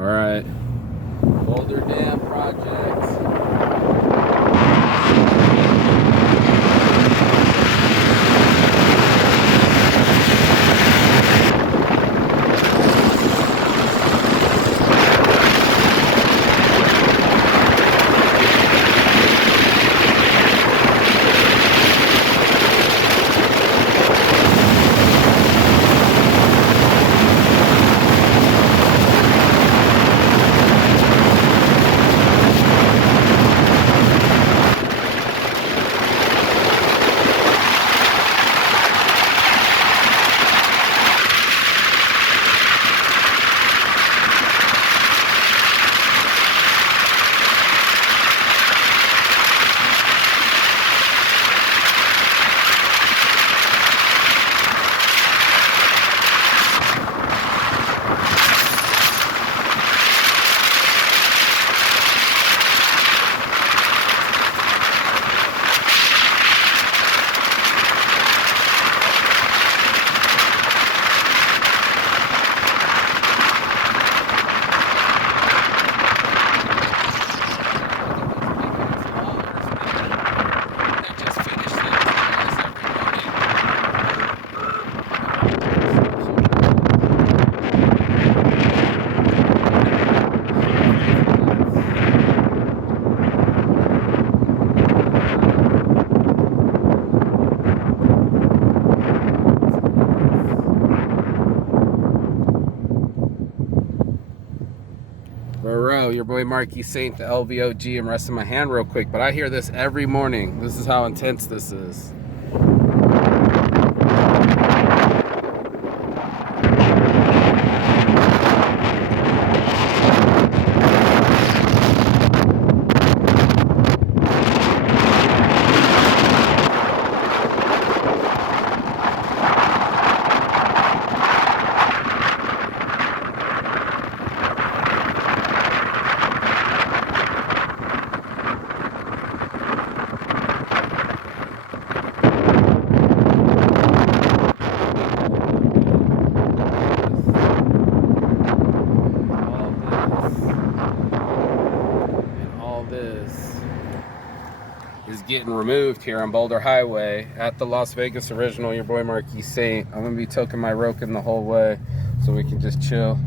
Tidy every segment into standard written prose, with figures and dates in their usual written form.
All right. Boulder Dam project. Bro, your boy Marky Saint, the LVOG. I'm resting my hand real quick, but I hear this every morning. This is how intense this is. Is getting removed here on Boulder Highway at the Las Vegas Original. Your boy Marky Saint. I'm gonna be toking my Roken the whole way so we can just chill,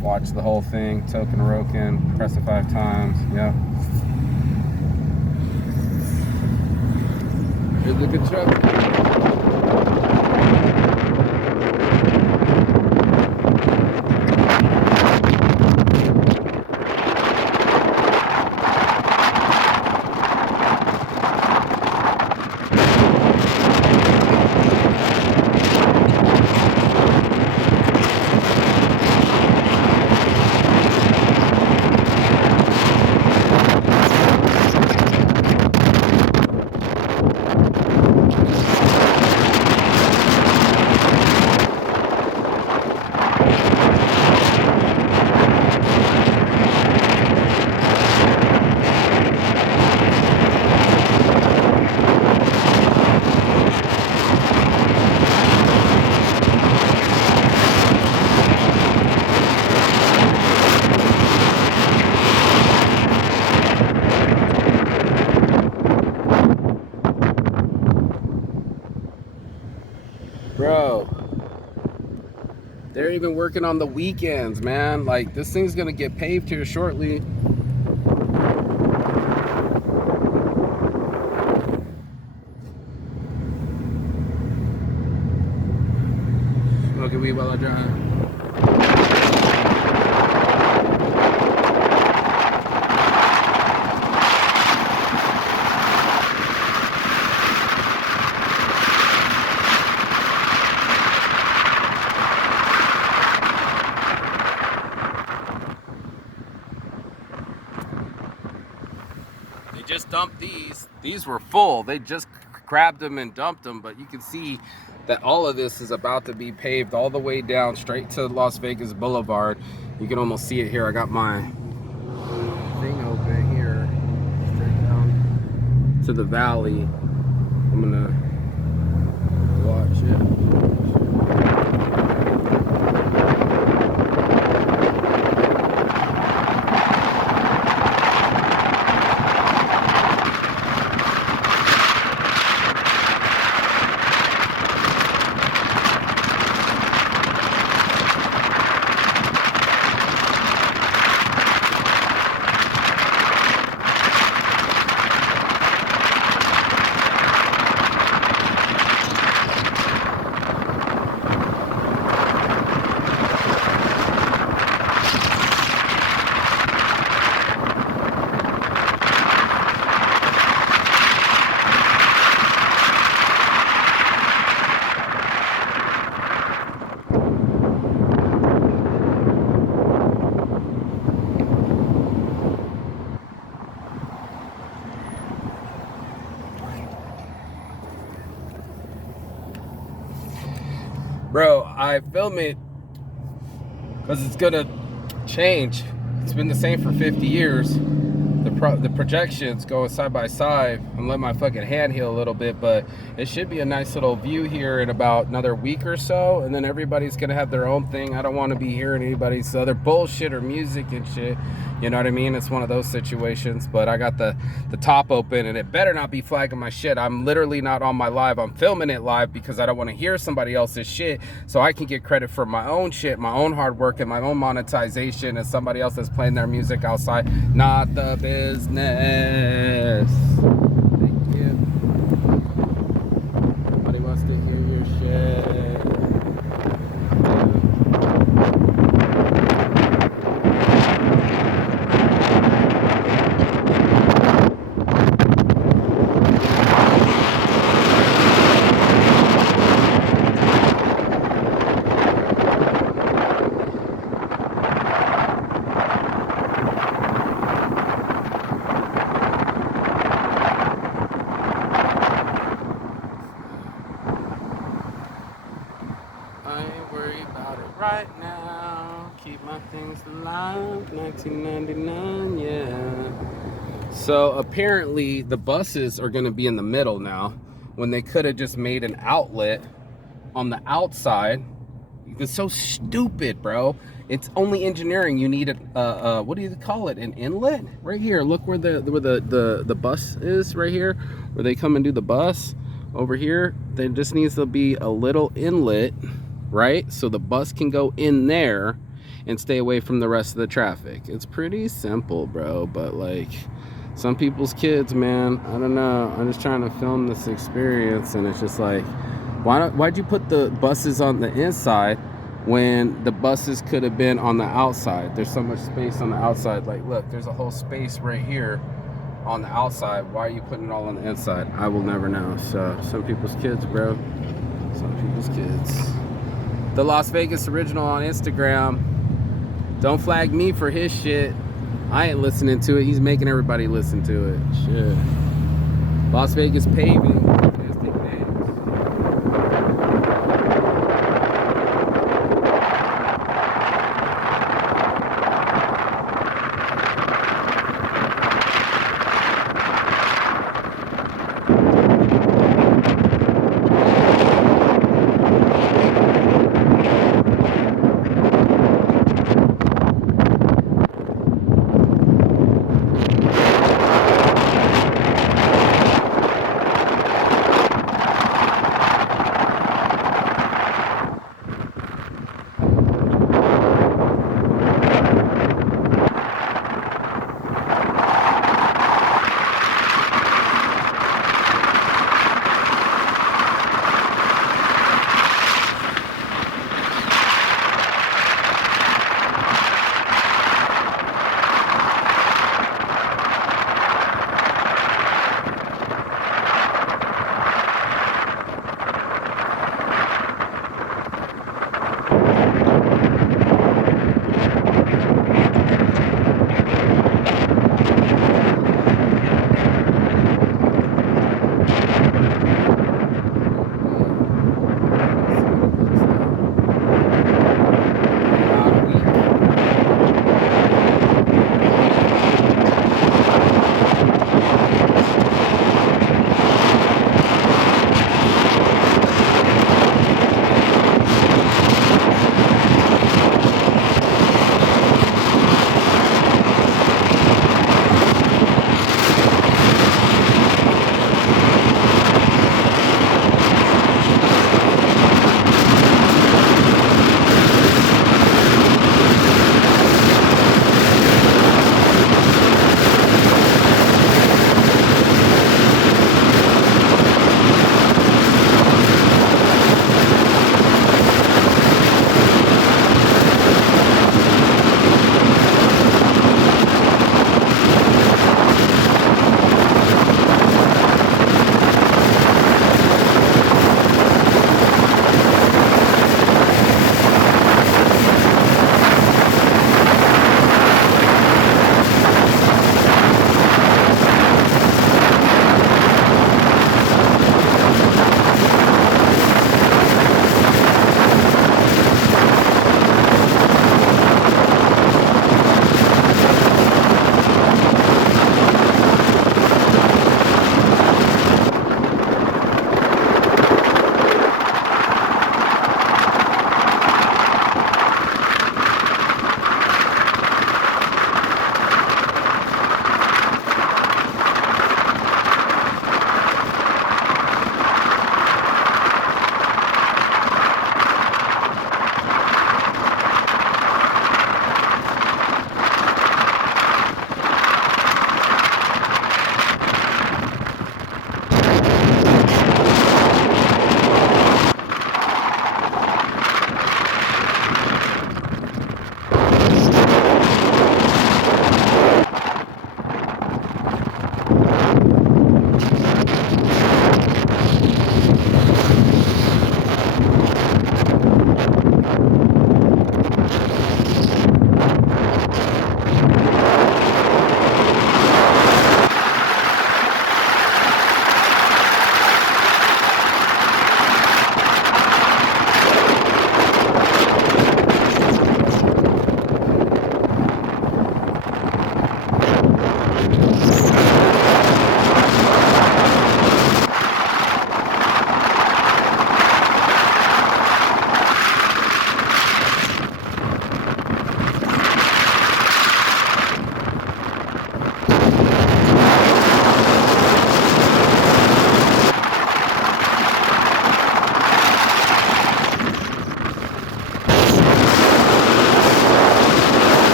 watch the whole thing, token Roken, press it 5 times. Yeah. Here's the good truck. Bro, they're even working on the weekends, man. Like, this thing's gonna get paved here shortly. Smoke a weed while I drive. They just dumped these. These were full. They just grabbed them and dumped them, but you can see that all of this is about to be paved all the way down straight to Las Vegas Boulevard. You can almost see it here. I got my thing open here, straight down to the valley. I'm gonna watch it. outside, film it, because it's gonna change. It's been the same for 50 years. The projections go side by side. I'm letting my fucking hand heal a little bit, but it should be a nice little view here in about another week or so, and then everybody's gonna have their own thing. I don't want to be hearing anybody's other bullshit or music and shit. You know what I mean? It's one of those situations. But I got the top open, and it better not be flagging my shit. I'm literally not on my live. I'm filming it live because I don't want to hear somebody else's shit, so I can get credit for my own shit, my own hard work, and my own monetization, and somebody else that's playing their music outside. Not the business. Thank you. Nobody wants to hear your shit. I ain't worried about it right now. Keep my things alive. 1999, yeah. So apparently the buses are going to be in the middle now, when they could have just made an outlet on the outside. It's so stupid, bro. It's only engineering. You need a what do you call it? An inlet right here. Look where the bus is right here, where they come and do the bus over here. There just needs to be a little inlet, right? So the bus can go in there and stay away from the rest of the traffic. It's pretty simple, bro. But like, some people's kids, man, I don't know. I'm just trying to film this experience, and it's just like, why'd you put the buses on the inside when the buses could have been on the outside? There's so much space on the outside. Like, look, there's a whole space right here on the outside. Why are you putting it all on the inside? I will never know. So some people's kids, bro. Some people's kids. The Las Vegas Original on Instagram. Don't flag me for his shit. I ain't listening to it. He's making everybody listen to it. Shit. Las Vegas Paving.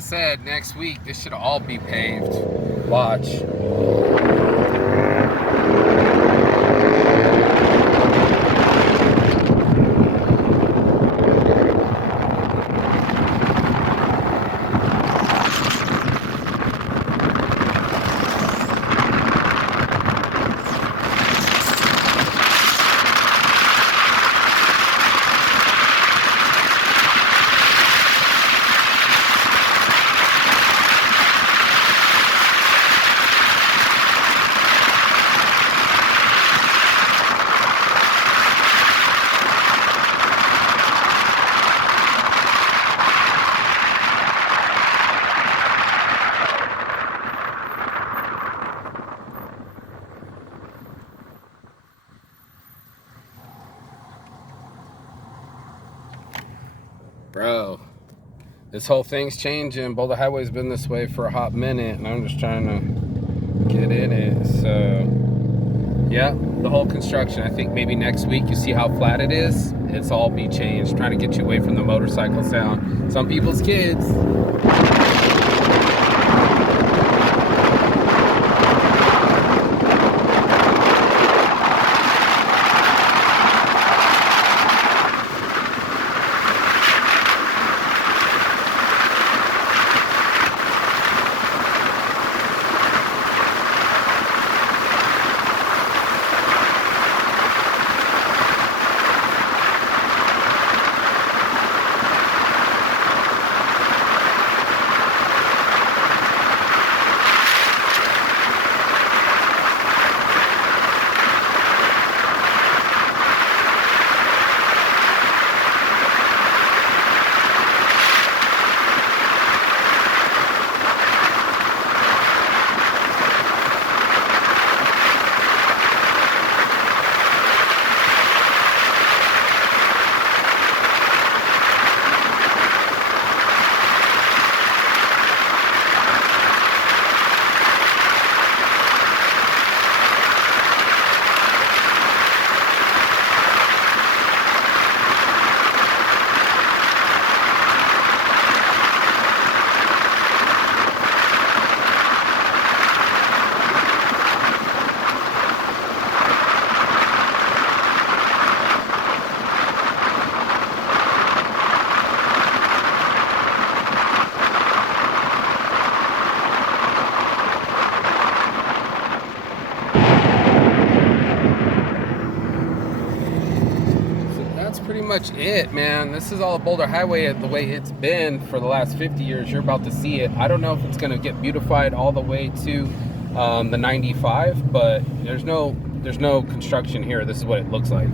I said, next week this should all be paved. Watch. Bro, this whole thing's changing. Boulder Highway's been this way for a hot minute, and I'm just trying to get in it. So, yeah, the whole construction. I think maybe next week you see how flat it is. It's all be changed, trying to get you away from the motorcycle sound. Some people's kids. Pretty much it, man. This is all Boulder Highway the way it's been for the last 50 years. You're about to see it. I don't know if it's going to get beautified all the way to the 95, but there's no construction here. This is what it looks like.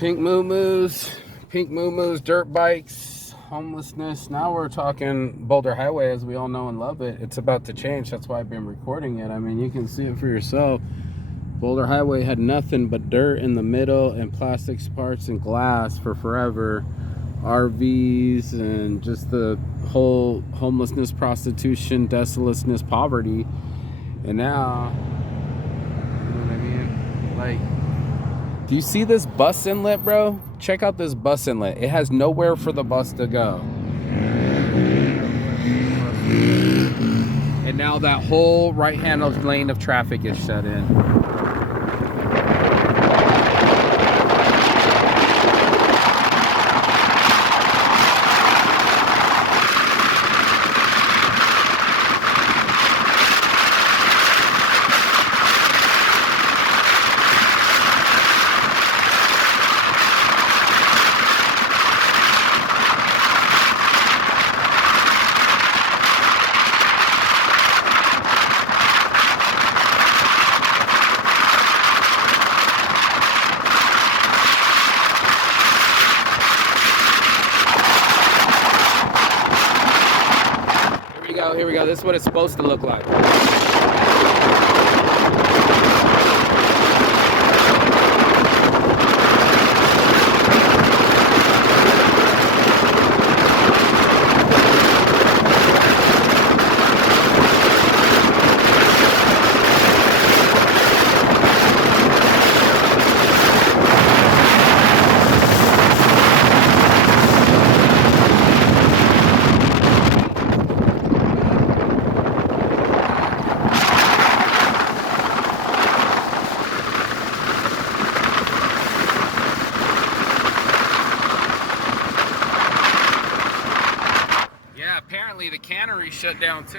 Pink moo-moos, dirt bikes, homelessness. Now we're talking Boulder Highway as we all know and love it. It's about to change. That's why I've been recording it. I mean, you can see it for yourself. Boulder Highway had nothing but dirt in the middle and plastics parts and glass for forever. RVs and just the whole homelessness, prostitution, desolateness, poverty. And now, you know what I mean? Like, do you see this bus inlet, bro? Check out this bus inlet. It has nowhere for the bus to go. And now that whole right-hand lane of traffic is shut in. Here we go. This is what it's supposed to look like. Apparently the cannery shut down too.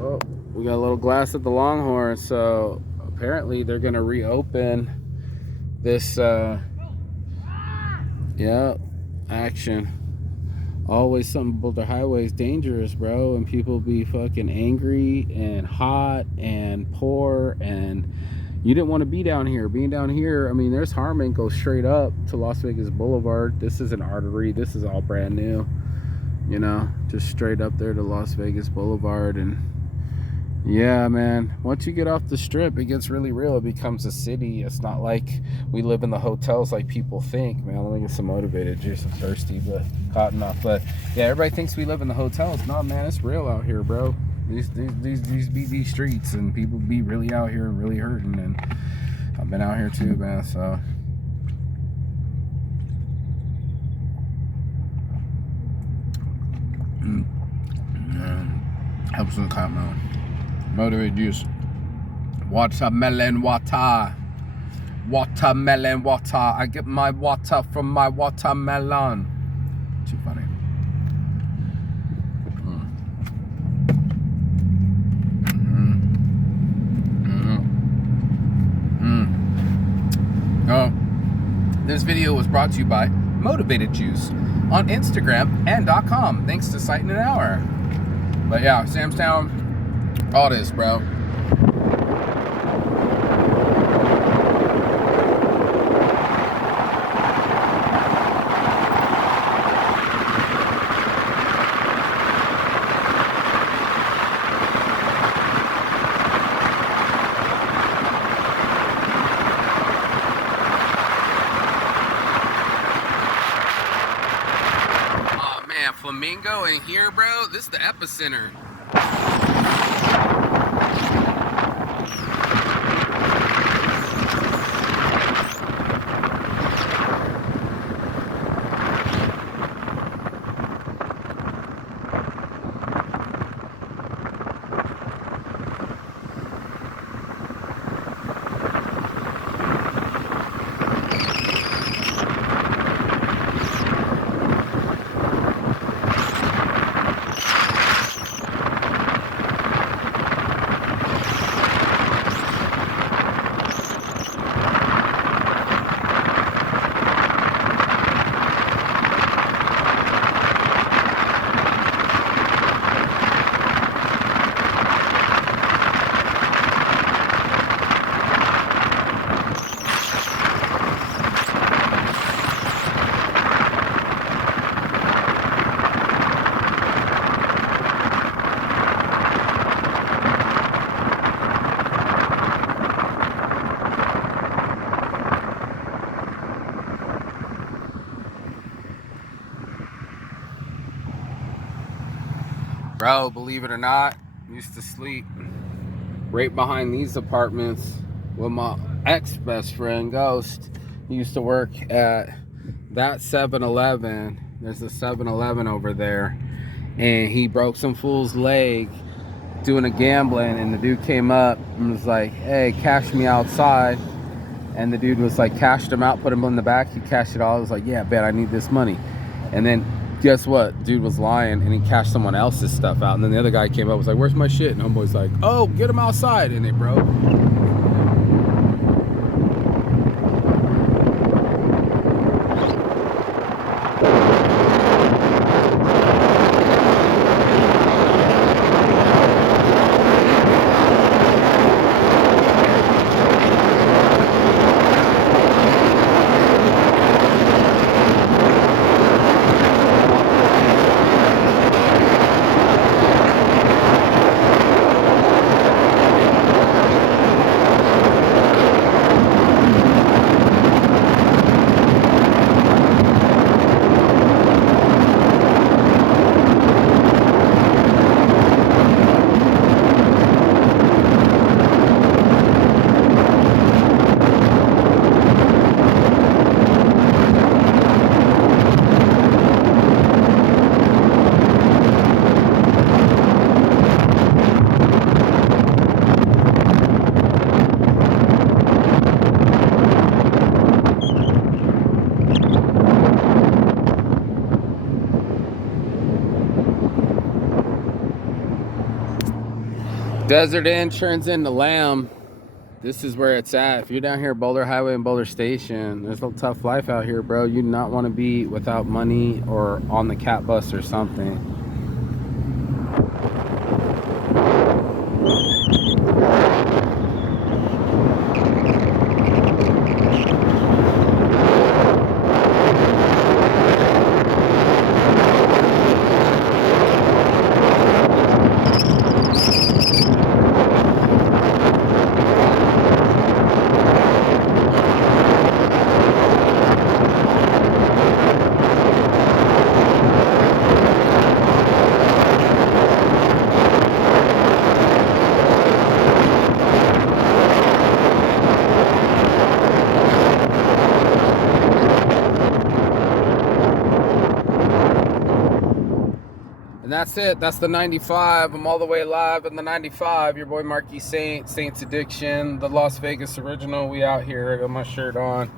Oh, we got a little glass at the Longhorn, so apparently they're gonna reopen this yeah, action. Always something. Boulder Highway is dangerous, bro, and people be fucking angry and hot and poor, and you didn't want to be down here. Being down here, I mean, there's Harmon goes straight up to Las Vegas Boulevard. This is an artery. This is all brand new, you know, just straight up there to Las Vegas Boulevard. And yeah, man, once you get off the strip, it gets really real. It becomes a city. It's not like we live in the hotels like people think. Man, let me get some motivated juice. I'm thirsty, but cotton off. But yeah, everybody thinks we live in the hotels. No, man, it's real out here, bro. These be these streets, and people be really out here and really hurting. And I've been out here too, man. So helps with the cotton. Motivate juice. Watermelon water. Watermelon water. I get my water from my watermelon. Too funny. Oh, this video was brought to you by Motivated Juice on Instagram and .com. Thanks to Sight in an Hour. But yeah, Samstown. All this, bro. Oh man, Flamingo in here, bro. This is the epicenter. Bro, believe it or not, used to sleep right behind these apartments with my ex-best friend, Ghost. He used to work at that 7-Eleven. There's a 7-Eleven over there. And he broke some fool's leg doing a gambling, and the dude came up and was like, hey, cash me outside. And the dude was like, cashed him out, put him in the back. He cashed it all. He was like, yeah, bet I need this money. And then guess what? Dude was lying, and he cashed someone else's stuff out. And then the other guy came up, was like, where's my shit? And homeboy's like, oh, get him outside. And it broke. Desert Inn turns into Lamb. This is where it's at. If you're down here, Boulder Highway and Boulder Station, there's a tough life out here, bro. You do not want to be without money or on the cat bus or something. And that's it. That's the 95. I'm all the way live in the 95. Your boy Marky Saints Addiction, the Las Vegas original. We out here. I got my shirt on.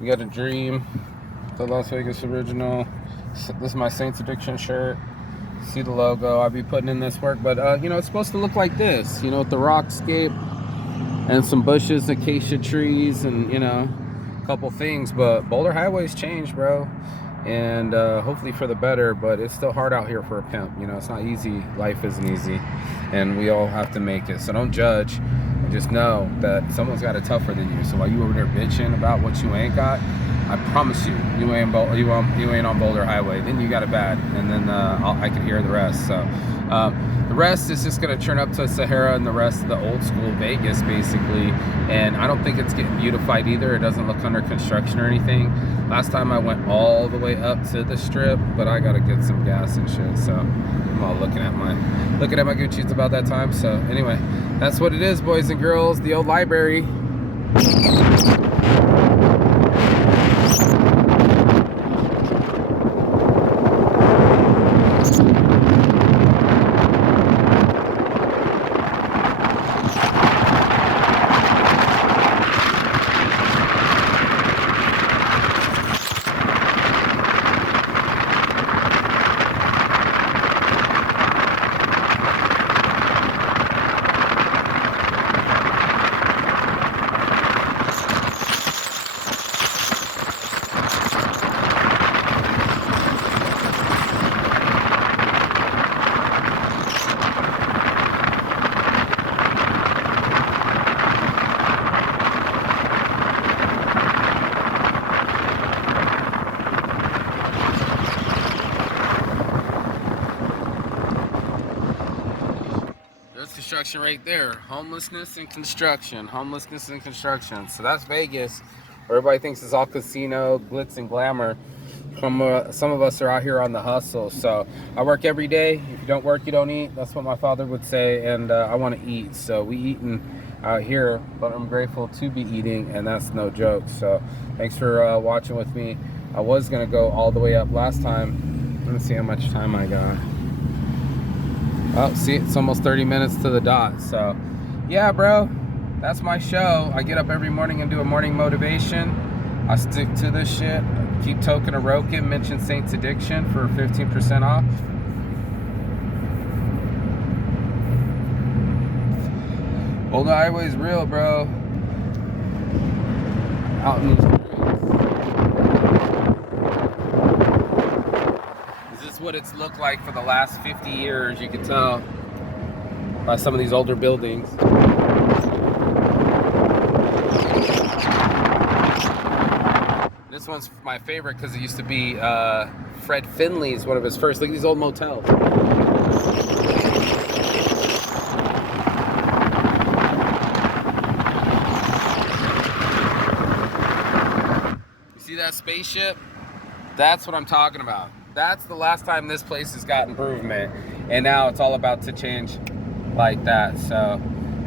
We got a dream. The Las Vegas original. This is my Saints Addiction shirt. See the logo. I'll be putting in this work, but you know, it's supposed to look like this. You know, with the rockscape and some bushes, acacia trees, and you know, a couple things. But Boulder Highway's changed, bro. And hopefully for the better, but it's still hard out here for a pimp. You know, it's not easy. Life isn't easy, and we all have to make it. So don't judge. Just know that someone's got it tougher than you. So while you over there bitching about what you ain't got, I promise you, you ain't on Boulder Highway. Then you got it bad, and then I can hear the rest. So the rest is just gonna turn up to Sahara and the rest of the old school Vegas, basically. And I don't think it's getting beautified either. It doesn't look under construction or anything. Last time I went all the way up to the strip, but I gotta get some gas and shit. So I'm all looking at my Gucci. It's about that time. So anyway, that's what it is, boys and girls. The old library. Construction right there. Homelessness and construction. Homelessness and construction. So that's Vegas. Everybody thinks it's all casino, glitz and glamour. some of us are out here on the hustle. So I work every day. If you don't work, you don't eat. That's what my father would say. And I want to eat. So we eating out here, but I'm grateful to be eating, and that's no joke. So thanks for watching with me. I was gonna go all the way up last time. Let me see how much time I got. Oh, see, it's almost 30 minutes to the dot. So yeah, bro, that's my show. I get up every morning and do a morning motivation. I stick to this shit. Keep token a Roken, mention Saints Addiction for 15% off. Boulder Highway's real, bro. Out in the streets. This is what it's looked like for the last 50 years. You can tell by some of these older buildings. This one's my favorite because it used to be Fred Finley's, one of his first. Look at these old motels. You see that spaceship? That's what I'm talking about. That's the last time this place has got improvement. And now it's all about to change like that. So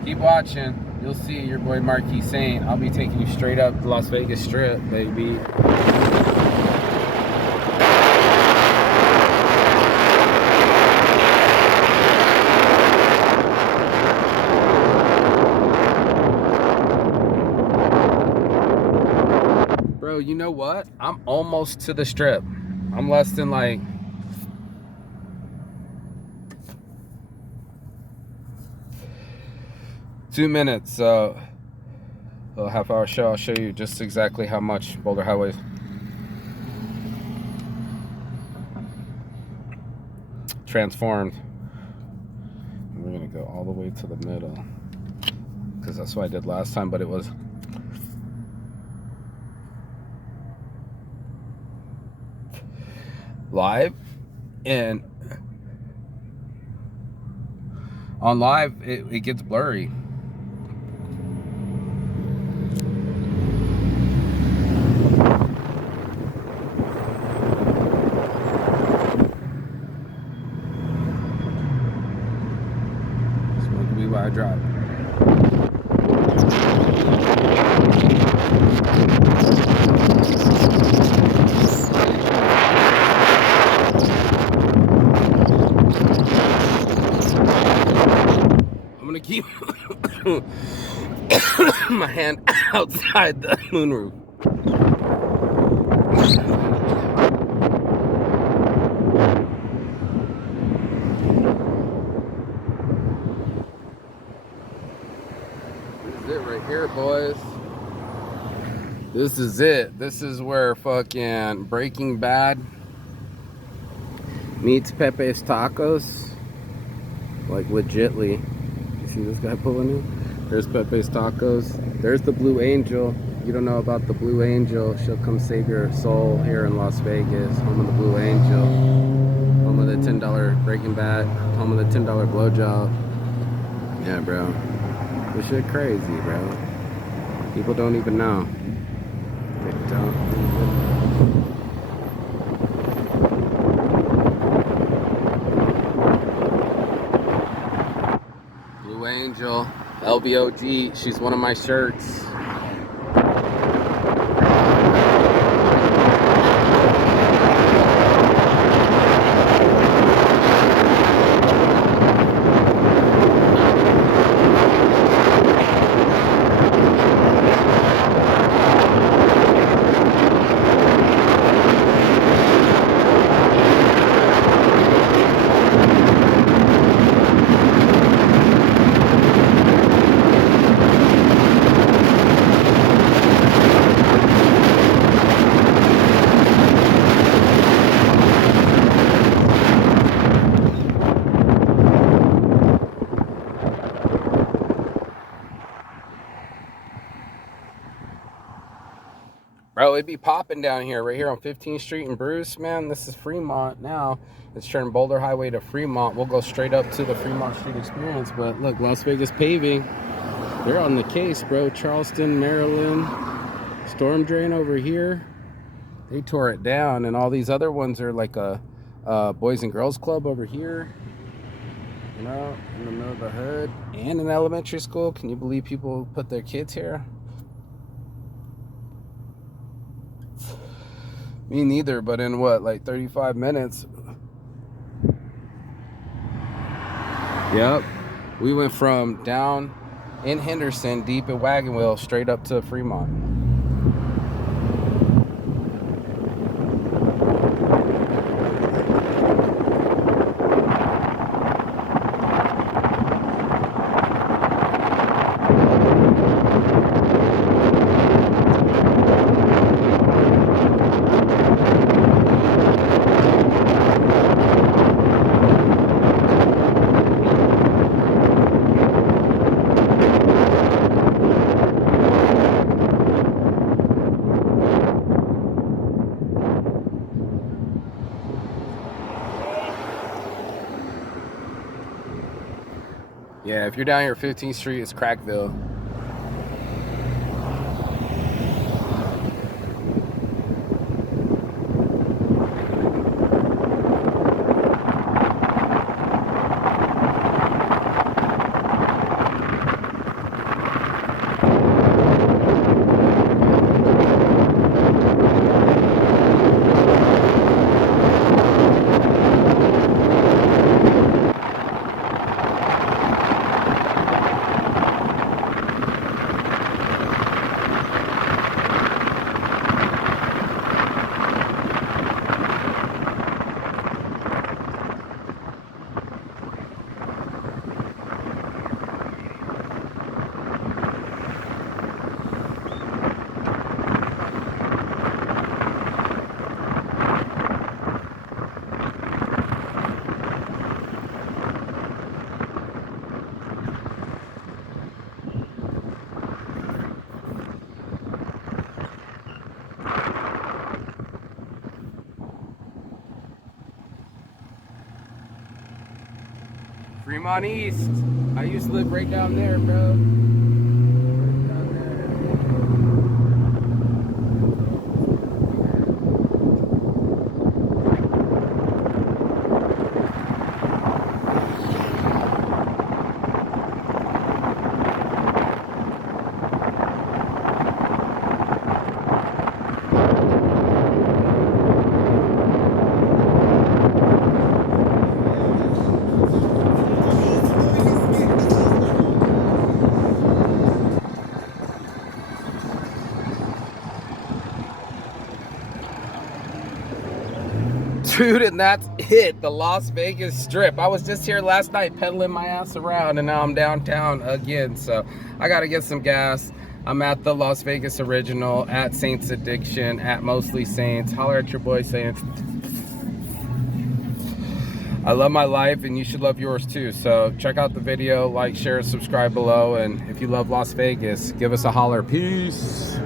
keep watching. You'll see your boy Marquis Saint. I'll be taking you straight up the Las Vegas Strip, baby. Bro, you know what? I'm almost to the Strip. I'm less than like 2 minutes. So a little half-hour show. I'll show you just exactly how much Boulder Highway transformed. And we're gonna go all the way to the middle because that's what I did last time, but it was live, and on live it gets blurry. Smoke me while I drive. I'm gonna keep my hand outside the moonroof. This is it right here, boys. This is it. This is where fucking Breaking Bad meets Pepe's Tacos. Like legitly. You see this guy pulling in? There's Pepe's Tacos. There's the Blue Angel. You don't know about the Blue Angel. She'll come save your soul here in Las Vegas. Home of the Blue Angel. Home of the $10 Breaking Bad. Home of the $10 blowjob. Yeah, bro. This shit crazy, bro. People don't even know. They don't even. Blue Angel, LBOG, she's one of my shirts. Bro, it'd be popping down here, right here on 15th Street and Bruce, man. This is Fremont now. It's turned Boulder Highway to Fremont. We'll go straight up to the Fremont Street Experience. But look, Las Vegas Paving, they're on the case, bro. Charleston, Maryland, storm drain over here. They tore it down, and all these other ones are like a boys and girls club over here, you know, in the middle of the hood, and an elementary school. Can you believe people put their kids here? Me neither, but in what, like 35 minutes? Yep. We went from down in Henderson, deep in Wagon Wheel, straight up to Fremont. Yeah, if you're down here 15th Street, it's Crackville. Fremont East. I used to live right down there, bro. Right down Dude, and that's it, the Las Vegas Strip. I was just here last night pedaling my ass around, and now I'm downtown again, so I gotta get some gas. I'm at the Las Vegas Original, at Saints Addiction, at Mostly Saints. Holler at your boy, Saints. I love my life, and you should love yours too. So check out the video, like, share, subscribe below, and if you love Las Vegas, give us a holler. Peace.